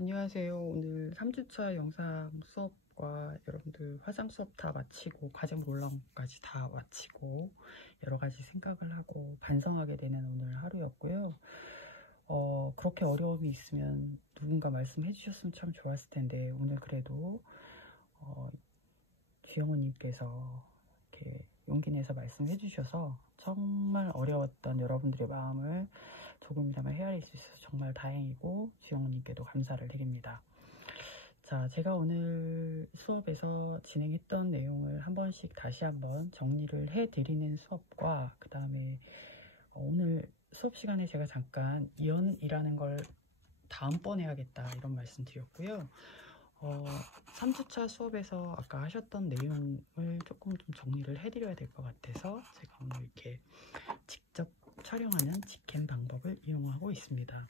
안녕하세요. 오늘 3주차 영상 수업과 여러분들 화상 수업 다 마치고 과제물 올라온 것까지 다 마치고 여러 가지 생각을 하고 반성하게 되는 오늘 하루였고요. 그렇게 어려움이 있으면 누군가 말씀해 주셨으면 참 좋았을 텐데 오늘 그래도 주영호님께서 이렇게 용기 내서 말씀해 주셔서 정말 어려웠던 여러분들의 마음을 조금이나마 헤아릴 수 있어서 정말 다행이고 주영호님께도 감사를 드립니다. 자, 제가 오늘 수업에서 진행했던 내용을 한 번씩 다시 한번 정리를 해드리는 수업과 그 다음에 오늘 수업 시간에 제가 잠깐 연이라는 걸 다음번에 하겠다 이런 말씀 드렸고요. 3주차 수업에서 아까 하셨던 내용을 조금 좀 정리를 해드려야 될 것 같아서 제가 오늘 이렇게 직접 촬영하는 직캠 방법을 이용하고 있습니다.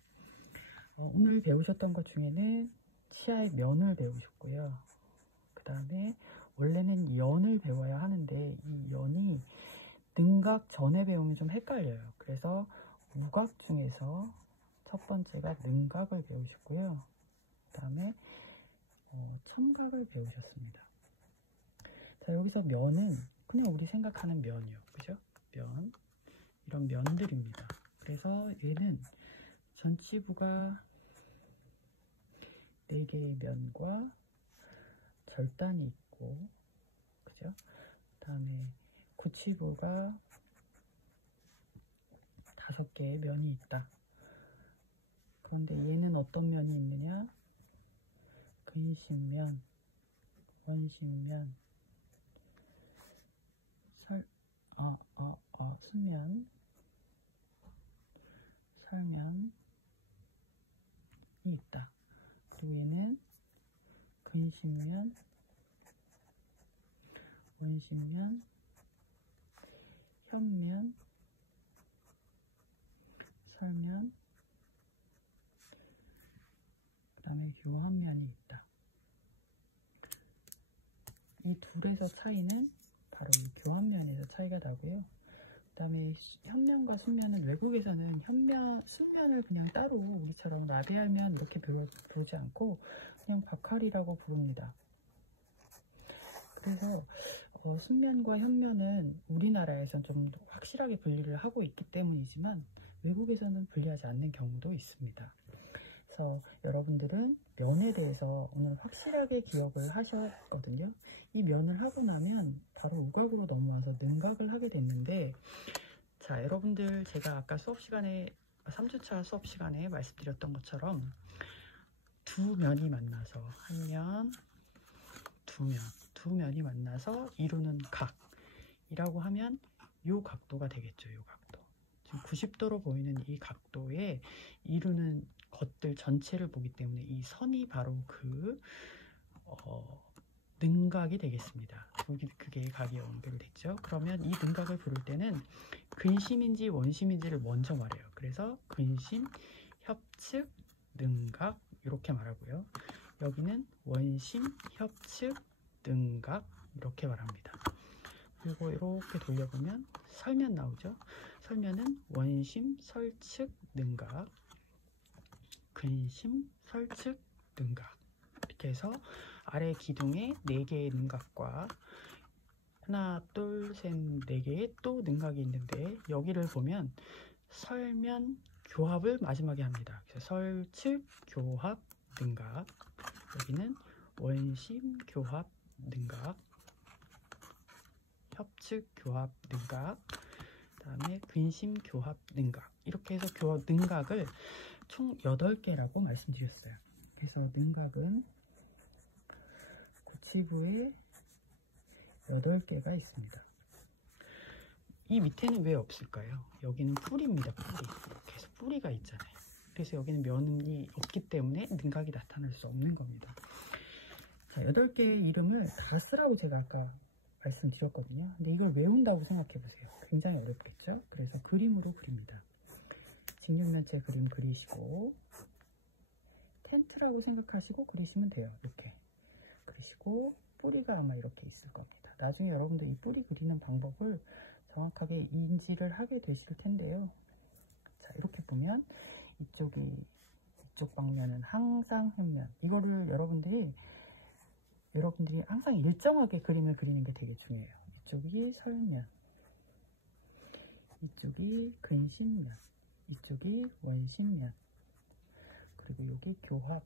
오늘 배우셨던 것 중에는 치아의 면을 배우셨고요. 그 다음에 원래는 연을 배워야 하는데 이 연이 능각 전에 배우면 좀 헷갈려요. 그래서 우각 중에서 첫 번째가 능각을 배우셨고요. 그 다음에 첨각을 배우셨습니다. 자, 여기서 면은 그냥 우리 생각하는 면이요. 그죠? 면. 이런 면들입니다. 그래서 얘는 전치부가 4개의 면과 절단이 있고, 그죠? 그 다음에 구치부가 5개의 면이 있다. 그런데 얘는 어떤 면이 있느냐? 근심면, 원심면, 순면, 설면이 있다. 그리고 얘는 근심면, 원심면, 현면, 설면, 그 다음에 교환면이 있다. 이 둘에서 차이는 바로 이 교환면에서 차이가 나고요. 그 다음에 현면과 순면은 외국에서는 순면을 그냥 따로 우리처럼 라비알면 이렇게 부르지 않고 그냥 바칼이라고 부릅니다. 그래서 순면과 현면은 우리나라에선 좀 확실하게 분리를 하고 있기 때문이지만 외국에서는 분리하지 않는 경우도 있습니다. 그래서 여러분들은 면에 대해서 오늘 확실하게 기억을 하셨거든요. 이 면을 하고 나면 바로 우각으로 넘어와서 능각을 하게 됐는데, 자, 여러분들 제가 아까 수업 시간에 3주차 수업 시간에 말씀드렸던 것처럼 두 면이 만나서 한 면, 두 면이 만나서 이루는 각이라고 하면 요 각도가 되겠죠. 요 각도. 지금 90도로 보이는 이 각도에 이루는 것들 전체를 보기 때문에 이 선이 바로 그 능각이 되겠습니다. 그게 각이 연결됐죠. 그러면 이 능각을 부를 때는 근심인지 원심인지를 먼저 말해요. 그래서 근심, 협측, 능각 이렇게 말하고요. 여기는 원심, 협측, 능각 이렇게 말합니다. 그리고 이렇게 돌려보면 설면 나오죠. 설면은 원심, 설측, 능각, 근심, 설측, 능각 이렇게 해서 아래 기둥에 4개의 능각과 하나, 둘, 셋, 4개의 또 능각이 있는데 여기를 보면 설면, 교합을 마지막에 합니다. 그래서 설측, 교합, 능각 여기는 원심, 교합, 능각 협측, 교합, 능각 그 다음에 근심, 교합, 능각 이렇게 해서 능각을 총 8개라고 말씀드렸어요. 그래서 능각은 구치부에 8개가 있습니다. 이 밑에는 왜 없을까요? 여기는 뿌리입니다. 뿌리. 이렇게 해서 뿌리가 있잖아요. 그래서 여기는 면이 없기 때문에 능각이 나타날 수 없는 겁니다. 자, 8개의 이름을 다 쓰라고 제가 아까 말씀드렸거든요. 근데 이걸 외운다고 생각해 보세요. 굉장히 어렵겠죠? 그래서 그림으로 그립니다. 직육면체 그림 그리시고 텐트라고 생각하시고 그리시면 돼요. 이렇게 그리시고 뿌리가 아마 이렇게 있을 겁니다. 나중에 여러분들 이 뿌리 그리는 방법을 정확하게 인지를 하게 되실 텐데요. 자, 이렇게 보면 이쪽이 이쪽 방면은 항상 윗면. 이거를 여러분들이 항상 일정하게 그림을 그리는 게 되게 중요해요. 이쪽이 설면, 이쪽이 근심면, 이쪽이 원심면, 그리고 여기 교합.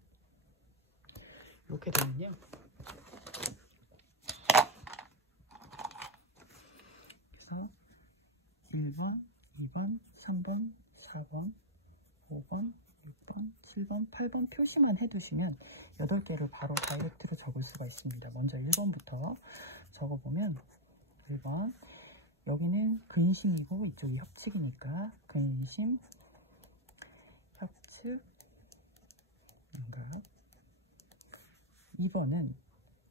이렇게 되면요, 그래서 1번, 2번, 3번, 4번, 5번, 6번, 7번, 8번 표시만 해두시면 8개를 바로 다이렉트로 적을 수가 있습니다. 먼저 1번부터 적어보면 1번, 여기는 근심이고 이쪽이 협칙이니까 근심, 협측, 윤곽. 2번은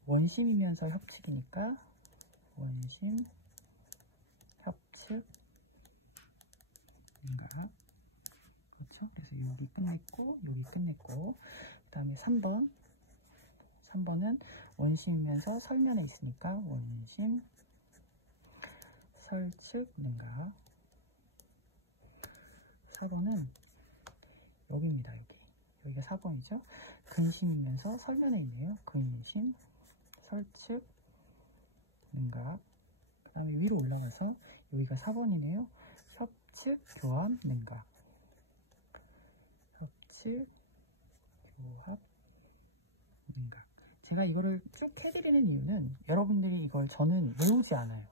원심이면서 협칙이니까 원심, 협측, 윤곽. 그렇죠? 그래서 여기 끝냈고 여기 끝냈고, 그 다음에 3번은 원심이면서 설면에 있으니까 원심, 설측, 능각. 4번은 여기입니다. 여기가 4번이죠. 근심이면서 설면에 있네요. 근심, 설측, 능각. 그 다음에 위로 올라가서 여기가 4번이네요. 협측, 교합, 능각. 협측, 교합, 능각. 제가 이거를 쭉 해드리는 이유는 여러분들이 이걸 저는 외우지 않아요.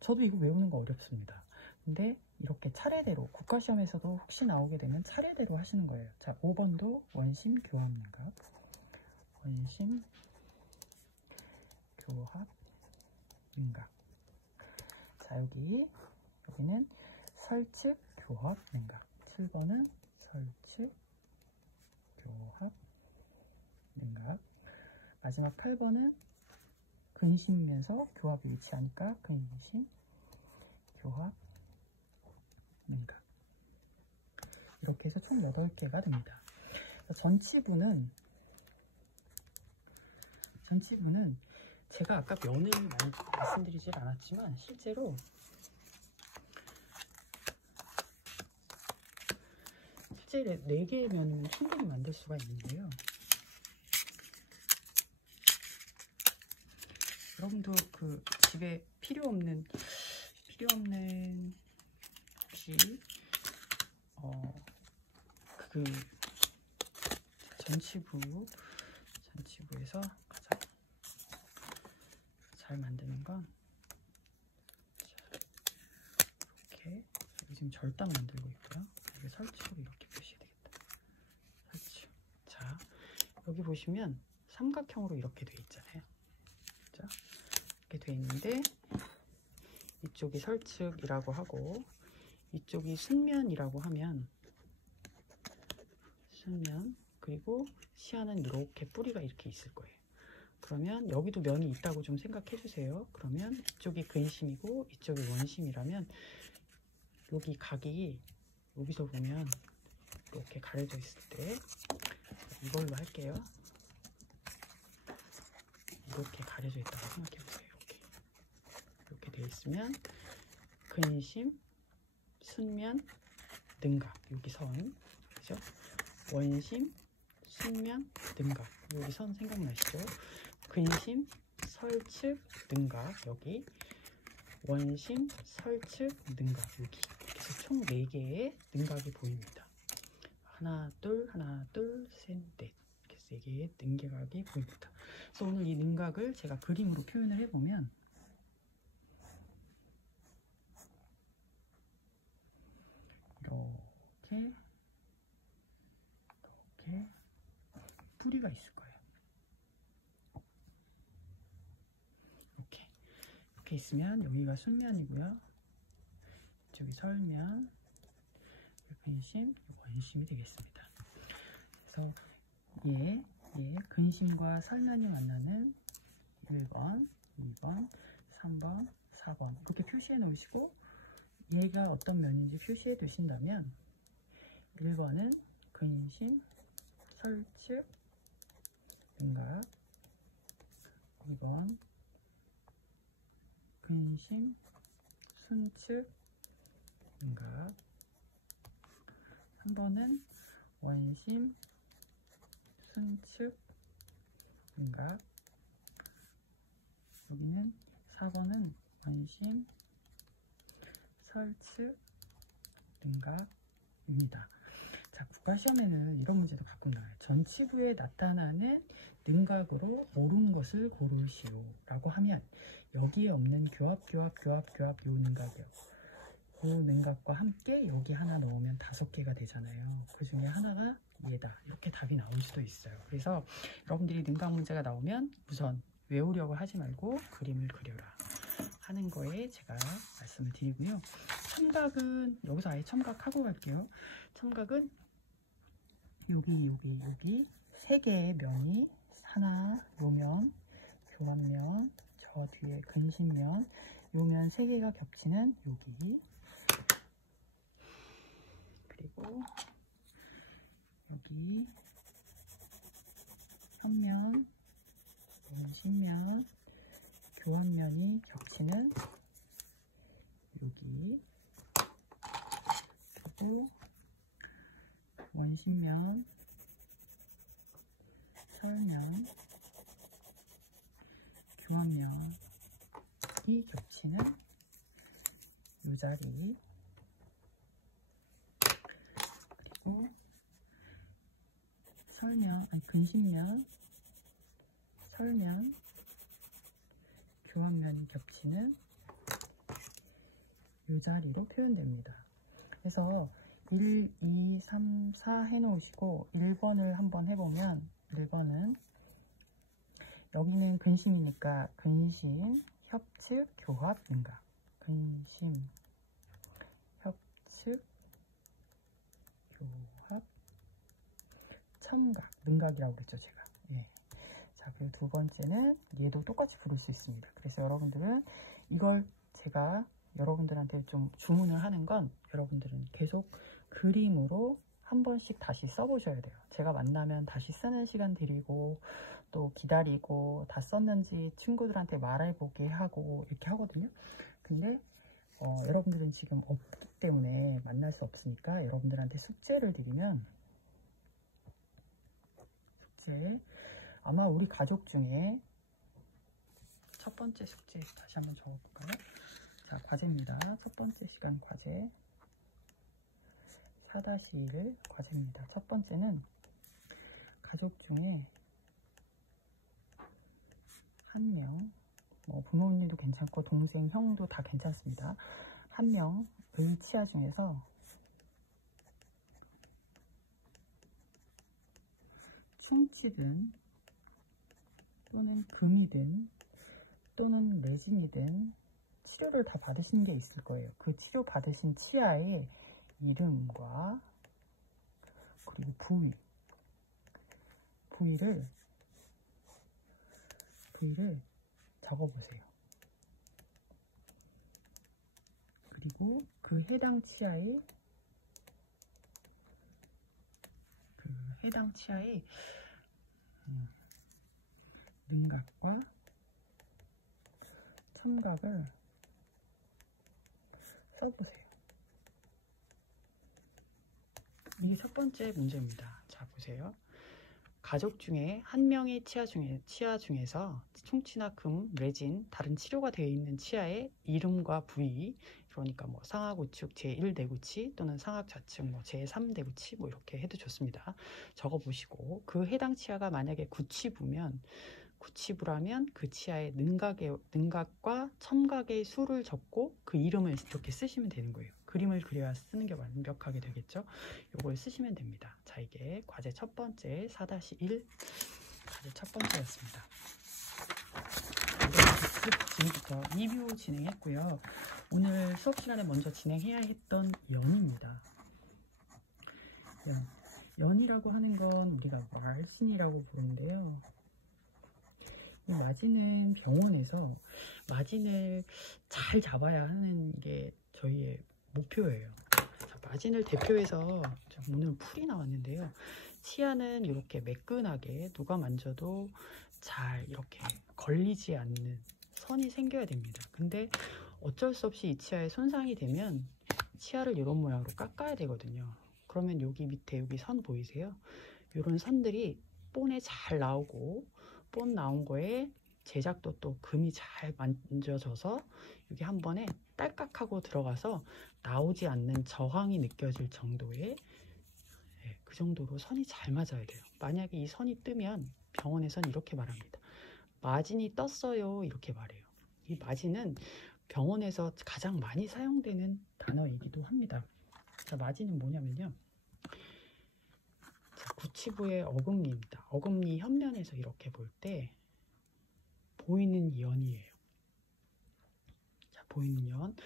저도 이거 외우는 거 어렵습니다. 근데 이렇게 차례대로 국가시험에서도 혹시 나오게 되면 차례대로 하시는 거예요. 자, 5번도 원심, 교합, 능각. 원심, 교합, 능각. 자, 여기는 설측, 교합, 능각. 7번은 설측, 교합, 능각. 마지막 8번은 근심이면서 교합이 위치하니까 근심, 교합, 능각. 이렇게 해서 총 8개가 됩니다. 전치부는 제가 아까 면을 말씀드리질 않았지만 실제로 실제 4개의 면을 충분히 만들 수가 있는데요. 여러분도 그 집에 필요 없는 혹시 그 전치부에서 가장 잘 만드는 건 이렇게 지금 절단 만들고 있고요. 이게 설치로 이렇게 표시해야 되겠다. 설치. 자, 여기 보시면 삼각형으로 이렇게 돼 있잖아요. 그죠? 이렇게 돼 있는데 이쪽이 설측이라고 하고 이쪽이 순면이라고 하면 순면, 그리고 시야는 이렇게 뿌리가 이렇게 있을 거예요. 그러면 여기도 면이 있다고 좀 생각해 주세요. 그러면 이쪽이 근심이고 이쪽이 원심이라면 여기 각이 여기서 보면 이렇게 가려져 있을 때 이걸로 할게요. 이렇게 가려져 있다고 생각해 보세요. 이렇게 돼 있으면 근심, 순면, 능각. 여기 선, 그죠? 원심, 순면, 능각. 여기 선 생각나시죠? 근심, 설측, 능각. 여기 원심, 설측, 능각. 여기. 그래서 총 4개의 능각이 보입니다. 하나, 둘, 셋, 넷. 이렇게 4개의 능각이 보입니다. 그래서 오늘 이 능각을 제가 그림으로 표현을 해보면 이렇게 뿌리가 있을 거예요. 이렇게 있으면 여기가 순면이고요. 이쪽이 설면, 근심, 원심이 되겠습니다. 그래서 근심과 설면이 만나는 1번, 2번, 3번, 4번 이렇게 표시해 놓으시고 얘가 어떤 면인지 표시해 두신다면 1번은 근심, 설측, 능각. 2번 근심, 순측, 능각. 3번은 원심, 순측 능각. 여기는 4번은 원심 설측 능각입니다. 자, 국가시험에는 이런 문제도 가끔 나와요. 전치부에 나타나는 능각으로 옳은 것을 고르시오 라고 하면 여기에 없는 교합 요 능각이요. 그 능각과 함께 여기 하나 넣으면 5개가 되잖아요. 그 중에 하나가 얘다. 이렇게 답이 나올 수도 있어요. 그래서 여러분들이 능각 문제가 나오면 우선 외우려고 하지 말고 그림을 그려라 하는 거에 제가 말씀을 드리고요. 첨각은 여기서 아예 첨각하고 갈게요. 첨각은 여기 3개의 면이 하나, 요면, 교합면, 저 뒤에 근심면, 요면 3개가 겹치는 여기, 그리고 여기 현면, 원심면, 교합면이 겹치는 여기, 그리고 원심면, 설면, 교합면이 겹치는 이 자리, 그리고 근심면, 설면, 교합면이 겹치는 이 자리로 표현됩니다. 그래서 1, 2, 3, 4 해놓으시고 1번을 한번 해보면 1번은 여기는 근심이니까 근심, 협측, 교합, 능각. 근심, 협측, 교합, 첨각, 능각이라고 그랬죠 제가. 예. 자, 그리고 두 번째는 얘도 똑같이 부를 수 있습니다. 그래서 여러분들은 이걸 제가 여러분들한테 좀 주문을 하는 건 여러분들은 계속 그림으로 한 번씩 다시 써보셔야 돼요. 제가 만나면 다시 쓰는 시간 드리고 또 기다리고 다 썼는지 친구들한테 말해보게 하고 이렇게 하거든요. 근데 여러분들은 지금 없기 때문에 만날 수 없으니까 여러분들한테 숙제를 드리면 숙제 아마 우리 가족 중에 첫 번째 숙제 다시 한번 적어볼까요? 자, 과제입니다. 첫 번째 시간 과제 4-1 과제입니다. 첫 번째는 가족 중에 한 명, 부모님도 괜찮고 동생, 형도 다 괜찮습니다. 한 명의 치아 중에서 충치든 또는 금이든 또는 레진이든 치료를 다 받으신 게 있을 거예요. 그 치료 받으신 치아의 이름과 그리고 부위를 적어보세요. 그리고 그 해당 치아의 능각과 첨각을 써보세요. 이게 첫 번째 문제입니다. 자, 보세요. 가족 중에 한 명의 치아 중에서 충치나 금, 레진, 다른 치료가 되어 있는 치아의 이름과 부위, 그러니까 뭐 상하구축 제1대구치 또는 상하좌측 뭐 제3대구치 뭐 이렇게 해도 좋습니다. 적어보시고 그 해당 치아가 만약에 구치부라면 그 치아의 능각과 첨각의 수를 적고 그 이름을 이렇게 쓰시면 되는 거예요. 그림을 그려야 쓰는 게 완벽하게 되겠죠. 요걸 쓰시면 됩니다. 자, 이게 과제 첫 번째 4-1 과제 첫 번째였습니다. 지금부터 리뷰 진행했고요. 오늘 수업 시간에 먼저 진행해야 했던 연입니다. 연이라고 하는 건 우리가 말신이라고 부르는데요. 이 마진은 병원에서 마진을 잘 잡아야 하는 게 저희의 목표예요. 자, 마진을 대표해서 오늘 풀이 나왔는데요. 치아는 이렇게 매끈하게 누가 만져도 잘 이렇게 걸리지 않는 선이 생겨야 됩니다. 근데 어쩔 수 없이 이 치아에 손상이 되면 치아를 이런 모양으로 깎아야 되거든요. 그러면 여기 밑에 여기 선 보이세요? 이런 선들이 본에 잘 나오고, 본 나온 거에 제작도 또 금이 잘 만져져서 여기 한 번에 딸깍하고 들어가서 나오지 않는 저항이 느껴질 정도의, 그 정도로 선이 잘 맞아야 돼요. 만약에 이 선이 뜨면 병원에서는 이렇게 말합니다. 마진이 떴어요, 이렇게 말해요. 이 마진은 병원에서 가장 많이 사용되는 단어이기도 합니다. 자, 마진은 뭐냐면요, 자, 구치부의 어금니입니다. 어금니 현면에서 이렇게 볼 때 보이는 연이에요. 자, 보이는 연.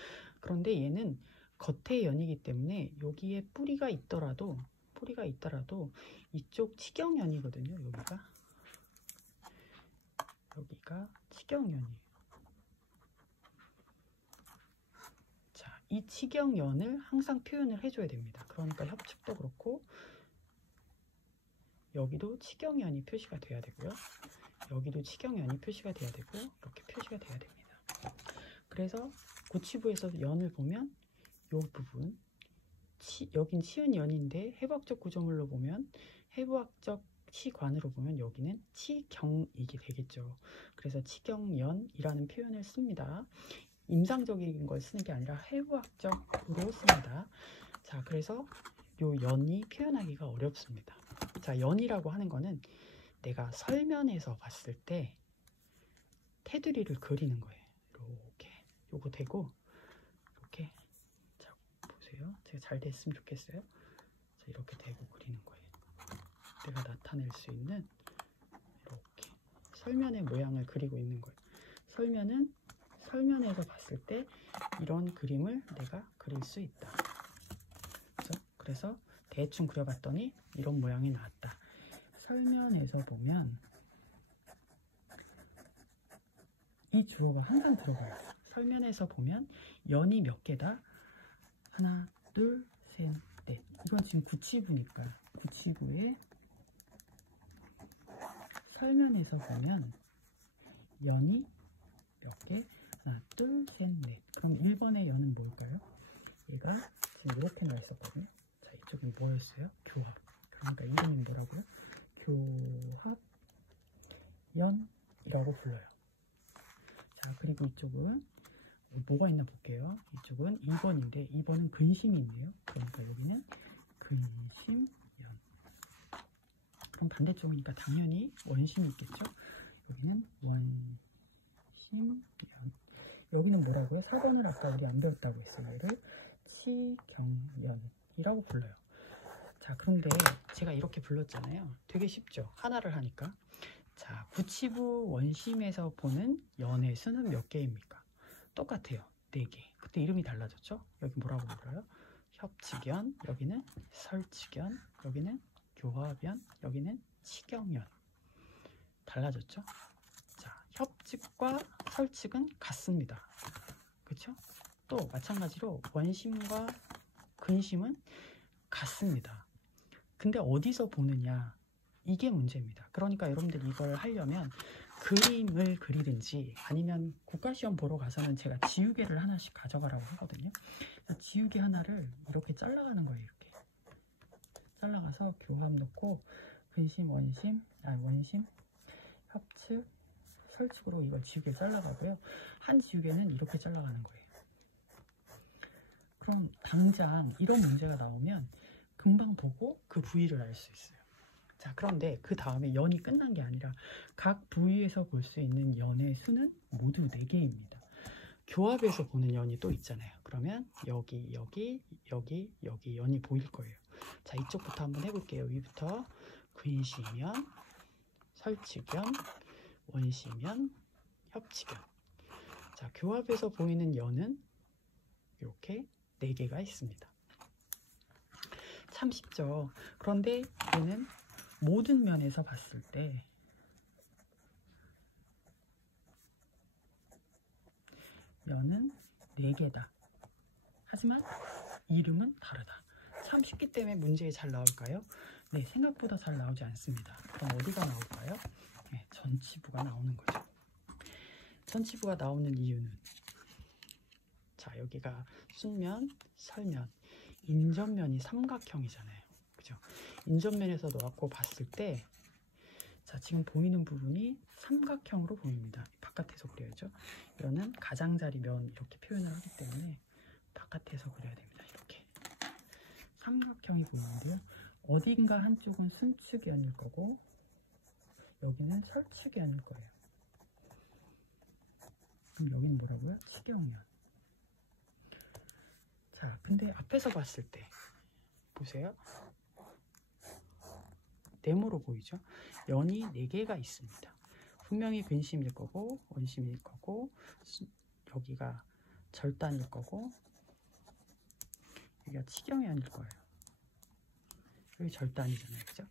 그런데 얘는 겉의 연이기 때문에 여기에 뿌리가 있더라도 이쪽 치경연이거든요. 여기가 치경연이에요. 자, 이 치경연을 항상 표현을 해줘야 됩니다. 그러니까 협측도 그렇고 여기도 치경연이 표시가 돼야 되고요. 여기도 치경연이 표시가 돼야 되고 이렇게 표시가 돼야 됩니다. 그래서 구치부에서 연을 보면 이 부분, 여긴 치은 연인데 해부학적 구조물로 보면, 해부학적 치관으로 보면 여기는 치경이게 되겠죠. 그래서 치경연이라는 표현을 씁니다. 임상적인 걸 쓰는 게 아니라 해부학적으로 씁니다. 자, 그래서 요 연이 표현하기가 어렵습니다. 자, 연이라고 하는 거는 내가 설면에서 봤을 때 테두리를 그리는 거예요. 이렇게 요거 되고 이렇게, 자 보세요. 제가 잘 됐으면 좋겠어요. 자, 이렇게 대고 그리는 거예요. 내가 나타낼 수 있는 이렇게 설면의 모양을 그리고 있는 거예요. 설면은 설면에서 봤을 때 이런 그림을 내가 그릴 수 있다. 그래서 대충 그려봤더니 이런 모양이 나왔다. 설면에서 보면 이 주어가 항상 들어가요. 설면에서 보면 연이 몇 개다? 하나, 둘, 셋, 넷. 이건 지금 구치부니까 구치부에 설면에서 보면 연이 몇 개? 하나, 둘, 셋, 넷. 그럼 1번의 연은 뭘까요? 얘가 지금 이렇게 나와 있었거든요. 자, 이쪽은 뭐였어요? 교합. 그러니까 이름이 뭐라고요? 교합연이라고 불러요. 자, 그리고 이쪽은 뭐가 있나 볼게요. 이쪽은 2번인데 2번은 근심이 있네요. 그러니까 여기는 근심연. 그럼 반대쪽이니까 당연히 원심이 있겠죠. 여기는 원심연. 여기는 뭐라고요? 4번을 아까 우리 안 배웠다고 했어요. 얘를 치경연이라고 불러요. 자, 그런데 제가 이렇게 불렀잖아요. 되게 쉽죠? 하나를 하니까. 자, 구치부 원심에서 보는 연의 수는 몇 개입니까? 똑같아요. 4개. 그때 이름이 달라졌죠? 여기 뭐라고 불러요? 협측연, 여기는 설측연, 여기는 교합연, 여기는 치경연. 달라졌죠? 자, 협측과 설측은 같습니다. 그렇죠? 또 마찬가지로 원심과 근심은 같습니다. 근데 어디서 보느냐, 이게 문제입니다. 그러니까 여러분들 이걸 하려면 그림을 그리든지 아니면 국가시험 보러 가서는 제가 지우개를 하나씩 가져가라고 하거든요. 지우개 하나를 이렇게 잘라가는 거예요. 이렇게 잘라가서 교합 넣고 근심, 원심, 원심, 협측, 설측으로 이걸 지우개 잘라가고요. 한 지우개는 이렇게 잘라가는 거예요. 그럼 당장 이런 문제가 나오면 금방 보고 그 부위를 알 수 있어요. 자, 그런데 그 다음에 연이 끝난 게 아니라 각 부위에서 볼 수 있는 연의 수는 모두 4개입니다. 교합에서 보는 연이 또 있잖아요. 그러면 여기, 여기, 여기, 여기 연이 보일 거예요. 자, 이쪽부터 한번 해볼게요. 위부터 근심연, 설측연, 원심연, 협측연. 자, 교합에서 보이는 연은 이렇게 4개가 있습니다. 참 쉽죠. 그런데 얘는 모든 면에서 봤을 때 연은 4개다. 하지만 이름은 다르다. 참 쉽기 때문에 문제에 잘 나올까요? 네, 생각보다 잘 나오지 않습니다. 그럼 어디가 나올까요? 네, 전치부가 나오는 거죠. 전치부가 나오는 이유는, 자, 여기가 순면, 설면, 인전면이 삼각형이잖아요. 그죠? 인전면에서 놓고 봤을 때 지금 보이는 부분이 삼각형으로 보입니다. 바깥에서 그려야죠. 이거는 가장자리 면 이렇게 표현을 하기 때문에 바깥에서 그려야 됩니다. 이렇게 삼각형이 보이는데요. 어딘가 한쪽은 순축연일 거고 여기는 설축연일 거예요. 그럼 여기는 뭐라고요? 치경연. 자, 근데 앞에서 봤을 때 보세요. 네모로 보이죠? 연이 4개가 있습니다. 분명히 근심일 거고 원심일 거고 여기가 절단일 거고 여기가 치경연일 거예요. 여기 절단이잖아요. 그죠?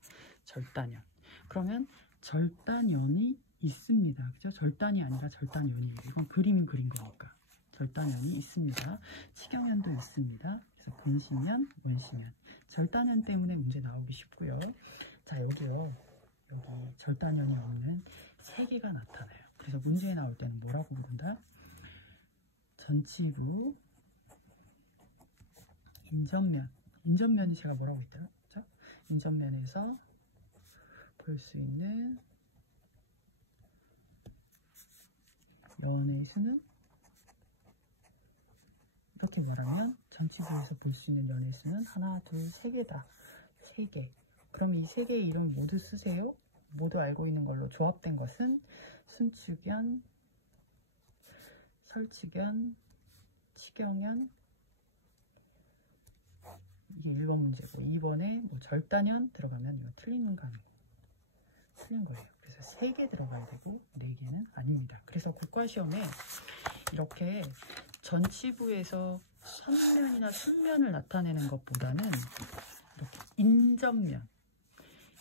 절단연. 그러면 절단연이 있습니다. 그죠? 절단이 아니라 절단연이에요. 이건 그림인 그린 거니까. 절단연이 있습니다. 치경연도 있습니다. 그래서 근심연, 원심연. 절단연 때문에 문제 나오기 쉽고요. 자, 여기요. 여기 절단연이 없는 3개가 나타나요. 그래서 문제에 나올 때는 뭐라고 부른다? 전치부, 인전면. 인전면이 제가 뭐라고 했더라? 그죠? 인전면에서 볼 수 있는 연의 수는 이렇게 말하면 전치부에서 볼 수 있는 연의 수는 하나, 둘, 3개다. 3개. 그럼 이 3개의 이름을 모두 쓰세요. 모두 알고 있는 걸로 조합된 것은 순축연, 설축연, 치경연. 이게 1번 문제고 2번에 뭐 절단연 들어가면 이거 틀린 거예요. 그래서 3개 들어가야 되고 4개는 아닙니다. 그래서 국가시험에 이렇게 전치부에서 선면이나 순면을 나타내는 것보다는 이렇게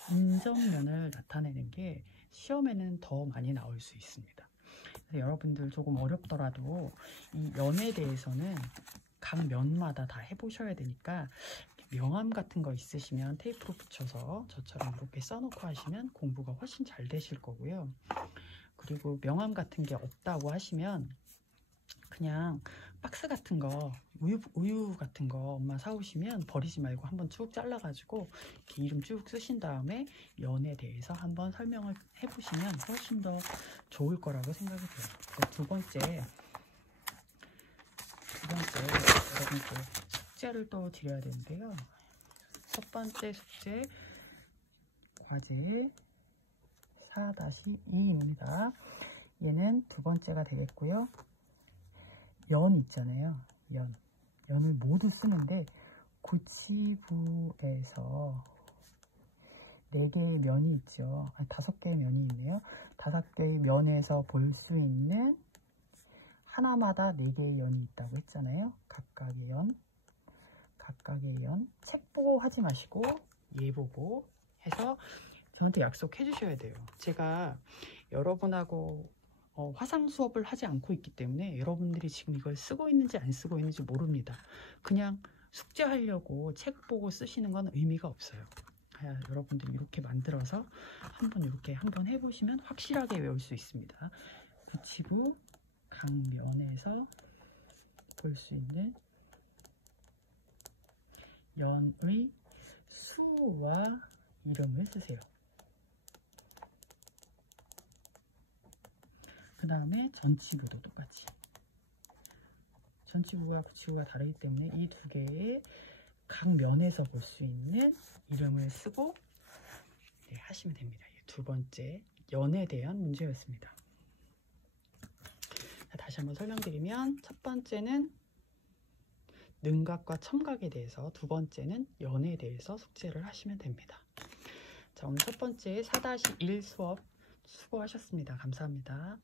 인전면을 나타내는 게 시험에는 더 많이 나올 수 있습니다. 그래서 여러분들 조금 어렵더라도 이 연에 대해서는 각 면마다 다 해보셔야 되니까 명암 같은 거 있으시면 테이프로 붙여서 저처럼 이렇게 써놓고 하시면 공부가 훨씬 잘 되실 거고요. 그리고 명암 같은 게 없다고 하시면 그냥 박스 같은 거 우유 같은 거 엄마 사오시면 버리지 말고 한번 쭉 잘라가지고 이렇게 이름 쭉 쓰신 다음에 연에 대해서 한번 설명을 해보시면 훨씬 더 좋을 거라고 생각이 돼요. 두 번째 여러분께 숙제를 또 드려야 되는데요. 첫 번째 숙제 과제 4-2입니다. 얘는 두 번째가 되겠고요. 연 있잖아요. 연을 모두 쓰는데 구치부에서 4개의 면이 있죠. 5개의 면이 있네요. 5개의 면에서 볼 수 있는 하나마다 4개의 연이 있다고 했잖아요. 각각의 연. 책 보고 하지 마시고 얘 보고 해서 저한테 약속해 주셔야 돼요. 제가 여러분하고 화상 수업을 하지 않고 있기 때문에 여러분들이 지금 이걸 쓰고 있는지 안 쓰고 있는지 모릅니다. 그냥 숙제하려고 책 보고 쓰시는 건 의미가 없어요. 여러분들이 이렇게 만들어서 이렇게 한번 해보시면 확실하게 외울 수 있습니다. 구치부 각면에서 볼 수 있는 연의 수와 이름을 쓰세요. 그 다음에 전치부도 똑같이. 전치부와 구치부가 다르기 때문에 이 2개의 각 면에서 볼 수 있는 이름을 쓰고 하시면 됩니다. 두 번째 연에 대한 문제였습니다. 다시 한번 설명드리면 첫 번째는 능각과 첨각에 대해서, 두 번째는 연에 대해서 숙제를 하시면 됩니다. 자, 오늘 첫 번째 4-1 수업 수고하셨습니다. 감사합니다.